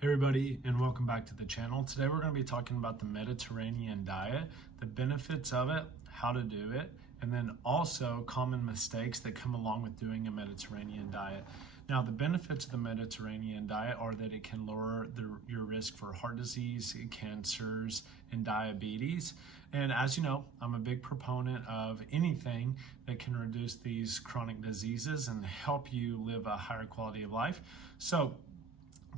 Hey everybody, and welcome back to the channel. Today we're going to be talking about the Mediterranean diet, the benefits of it, how to do it, and then also common mistakes that come along with doing a Mediterranean diet. Now, the benefits of the Mediterranean diet are that it can lower your risk for heart disease, cancers, and diabetes. And as you know, I'm a big proponent of anything that can reduce these chronic diseases and help you live a higher quality of life. So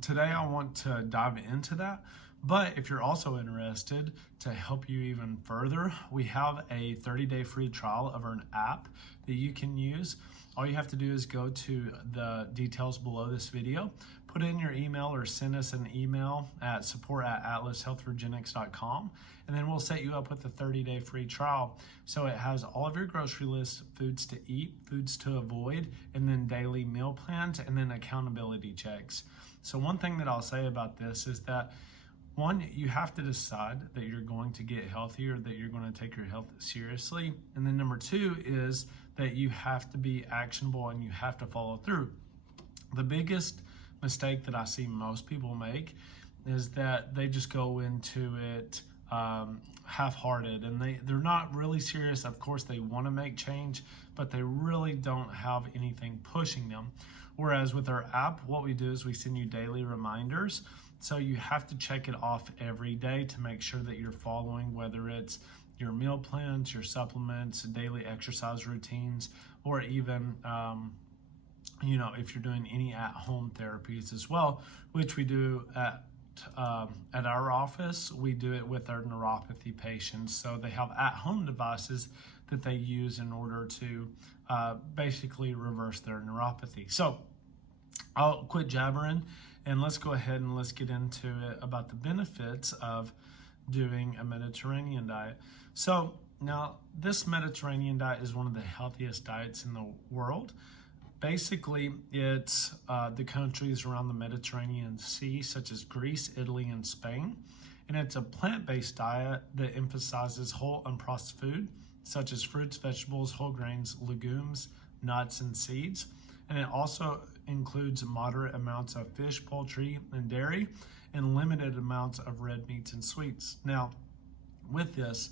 today I want to dive into that, but if you're also interested to help you even further, we have a 30-day free trial of an app that you can use. All you have to do is go to the details below this video, put in your email or send us an email at support@atlashealthregenics.com, and then we'll set you up with a 30-day free trial. So it has all of your grocery list, foods to eat, foods to avoid, and then daily meal plans, and then accountability checks. So one thing that I'll say about this is that, one, you have to decide that you're going to get healthy or that you're going to take your health seriously. And then number two is that you have to be actionable and you have to follow through. The biggest mistake that I see most people make is that they just go into it half-hearted, and they're not really serious. Of course, they want to make change, but they really don't have anything pushing them. Whereas with our app, what we do is we send you daily reminders. So you have to check it off every day to make sure that you're following, whether it's your meal plans, your supplements, daily exercise routines, or even if you're doing any at-home therapies as well, which we do at our office. We do it with our neuropathy patients. So they have at-home devices that they use in order to basically reverse their neuropathy. So I'll quit jabbering and let's go ahead and let's get into it about the benefits of doing a Mediterranean diet. So now this Mediterranean diet is one of the healthiest diets in the world. Basically, it's the countries around the Mediterranean Sea, such as Greece, Italy, and Spain. And it's a plant-based diet that emphasizes whole, unprocessed food, such as fruits, vegetables, whole grains, legumes, nuts, and seeds. And it also includes moderate amounts of fish, poultry, and dairy, and limited amounts of red meats and sweets. Now, with this,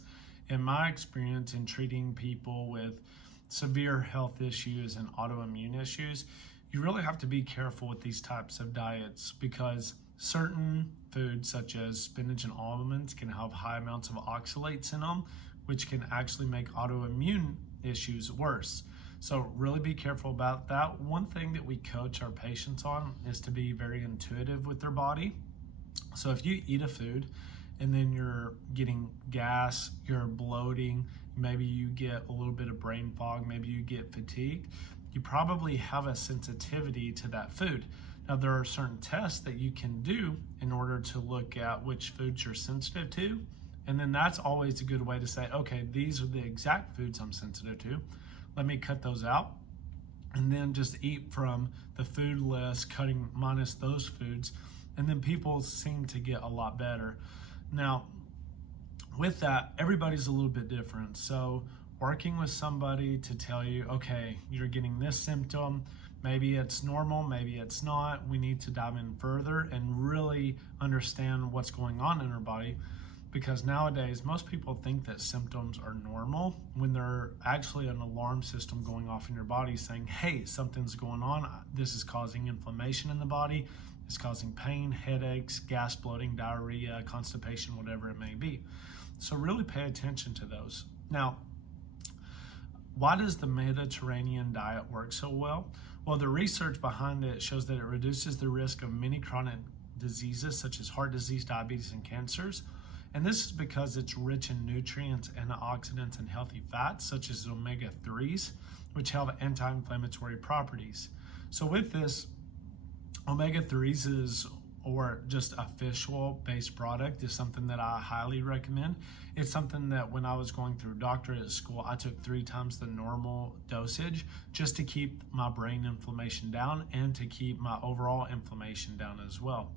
in my experience in treating people with severe health issues and autoimmune issues, you really have to be careful with these types of diets because certain foods such as spinach and almonds can have high amounts of oxalates in them, which can actually make autoimmune issues worse. So really be careful about that. One thing that we coach our patients on is to be very intuitive with their body. So if you eat a food and then you're getting gas, you're bloating, maybe you get a little bit of brain fog, maybe you get fatigued, you probably have a sensitivity to that food. Now, there are certain tests that you can do in order to look at which foods you're sensitive to. And then that's always a good way to say, okay, these are the exact foods I'm sensitive to. Let me cut those out. And then just eat from the food list, cutting minus those foods. And then people seem to get a lot better. Now, with that, everybody's a little bit different. So working with somebody to tell you, okay, you're getting this symptom, maybe it's normal, maybe it's not. We need to dive in further and really understand what's going on in our body, because nowadays most people think that symptoms are normal when they're actually an alarm system going off in your body saying, hey, something's going on. This is causing inflammation in the body. It's causing pain, headaches, gas, bloating, diarrhea, constipation, whatever it may be. So really pay attention to those. Now, why does the Mediterranean diet work so well? Well, the research behind it shows that it reduces the risk of many chronic diseases such as heart disease, diabetes, and cancers. And this is because it's rich in nutrients, antioxidants, and healthy fats such as omega-3s, which have anti-inflammatory properties. So with this, omega-3s or just a fish oil-based product is something that I highly recommend. It's something that when I was going through doctorate school, I took 3 times the normal dosage just to keep my brain inflammation down and to keep my overall inflammation down as well.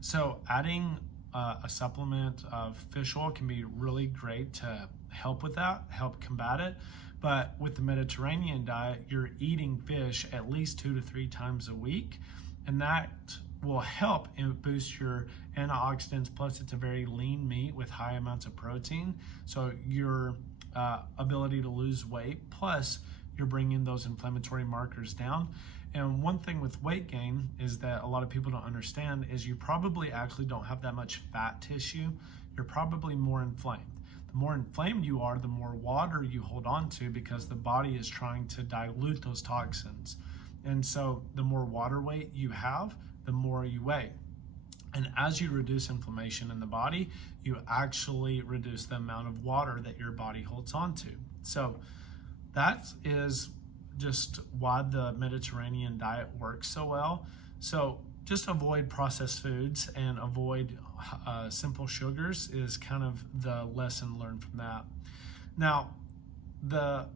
So adding a supplement of fish oil can be really great to help with that, help combat it. But with the Mediterranean diet, you're eating fish at least 2 to 3 times a week, and that will help boost your antioxidants. Plus, it's a very lean meat with high amounts of protein. So your ability to lose weight, plus you're bringing those inflammatory markers down. And one thing with weight gain is that a lot of people don't understand is you probably actually don't have that much fat tissue. You're probably more inflamed. The more inflamed you are, the more water you hold on to, because the body is trying to dilute those toxins. And so the more water weight you have, the more you weigh. And as you reduce inflammation in the body, you actually reduce the amount of water that your body holds on to. So that is just why the Mediterranean diet works so well. So just avoid processed foods and avoid simple sugars is kind of the lesson learned from that. Now, the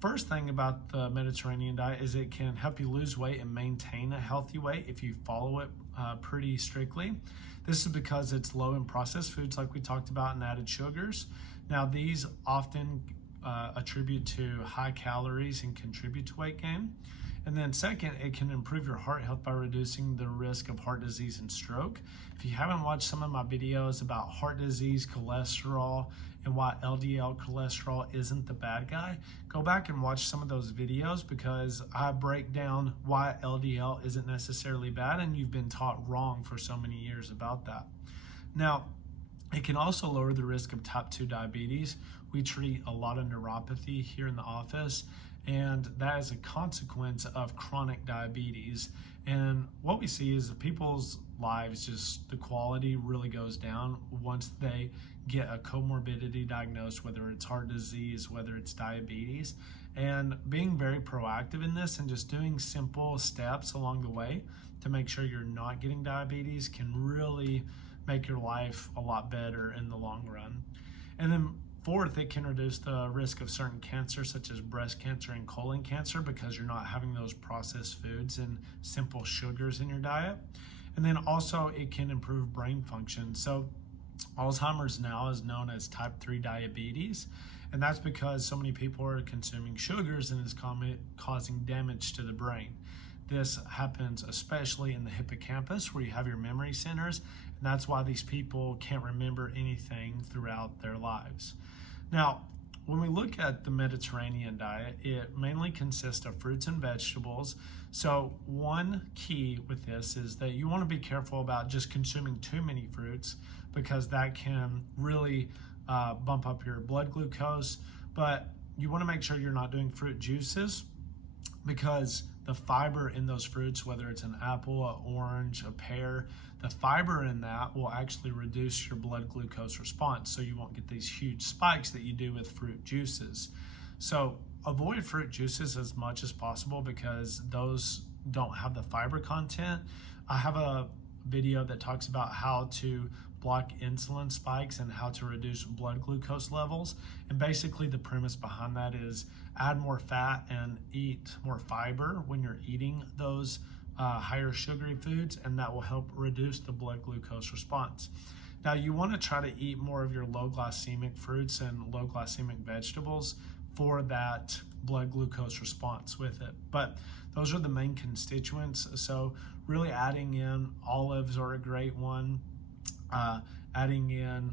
first thing about the Mediterranean diet is it can help you lose weight and maintain a healthy weight if you follow it pretty strictly. This is because it's low in processed foods like we talked about and added sugars. Now, these often attribute to high calories and contribute to weight gain. And then second, it can improve your heart health by reducing the risk of heart disease and stroke. If you haven't watched some of my videos about heart disease, cholesterol, and why LDL cholesterol isn't the bad guy, go back and watch some of those videos, because I break down why LDL isn't necessarily bad, and you've been taught wrong for so many years about that. Now, it can also lower the risk of type 2 diabetes. We treat a lot of neuropathy here in the office, and that is a consequence of chronic diabetes. And what we see is that people's lives, just the quality really goes down once they get a comorbidity diagnosed, whether it's heart disease, whether it's diabetes. And being very proactive in this and just doing simple steps along the way to make sure you're not getting diabetes can really make your life a lot better in the long run. And then fourth, it can reduce the risk of certain cancers such as breast cancer and colon cancer, because you're not having those processed foods and simple sugars in your diet. And then also it can improve brain function. So Alzheimer's now is known as type 3 diabetes, and that's because so many people are consuming sugars and it's causing damage to the brain. This happens especially in the hippocampus, where you have your memory centers, and that's why these people can't remember anything throughout their lives. Now, when we look at the Mediterranean diet, it mainly consists of fruits and vegetables. So one key with this is that you want to be careful about just consuming too many fruits, because that can really bump up your blood glucose. But you want to make sure you're not doing fruit juices, because the fiber in those fruits, whether it's an apple, an orange, a pear, the fiber in that will actually reduce your blood glucose response, so you won't get these huge spikes that you do with fruit juices. So avoid fruit juices as much as possible, because those don't have the fiber content. I have a video that talks about how to block insulin spikes and how to reduce blood glucose levels. And basically the premise behind that is add more fat and eat more fiber when you're eating those higher sugary foods, and that will help reduce the blood glucose response. Now, you want to try to eat more of your low glycemic fruits and low glycemic vegetables for that blood glucose response with it. But those are the main constituents. So really adding in olives are a great one. Adding in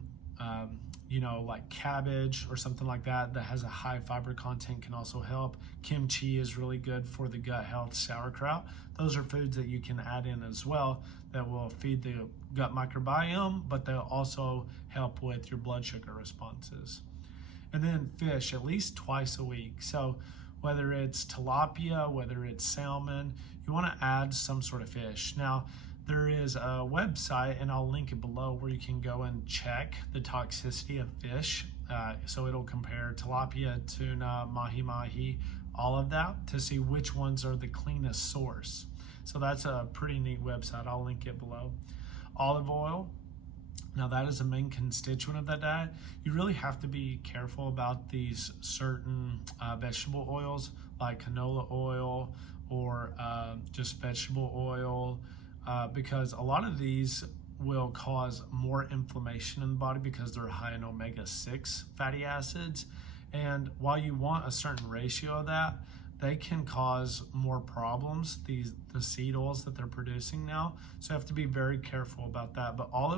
like cabbage or something like that has a high fiber content can also help. Kimchi is really good for the gut health. Sauerkraut, those are foods that you can add in as well that will feed the gut microbiome, but they'll also help with your blood sugar responses. And then fish at least twice a week. So whether it's tilapia, whether it's salmon, you want to add some sort of fish. Now, there is a website, and I'll link it below, where you can go and check the toxicity of fish. So it'll compare tilapia, tuna, mahi-mahi, all of that, to see which ones are the cleanest source. So that's a pretty neat website. I'll link it below. Olive oil. Now, that is a main constituent of that diet. You really have to be careful about these certain vegetable oils, like canola oil or just vegetable oil, because a lot of these will cause more inflammation in the body because they're high in omega-6 fatty acids. And while you want a certain ratio of that, they can cause more problems, the seed oils that they're producing now. So you have to be very careful about that. But olive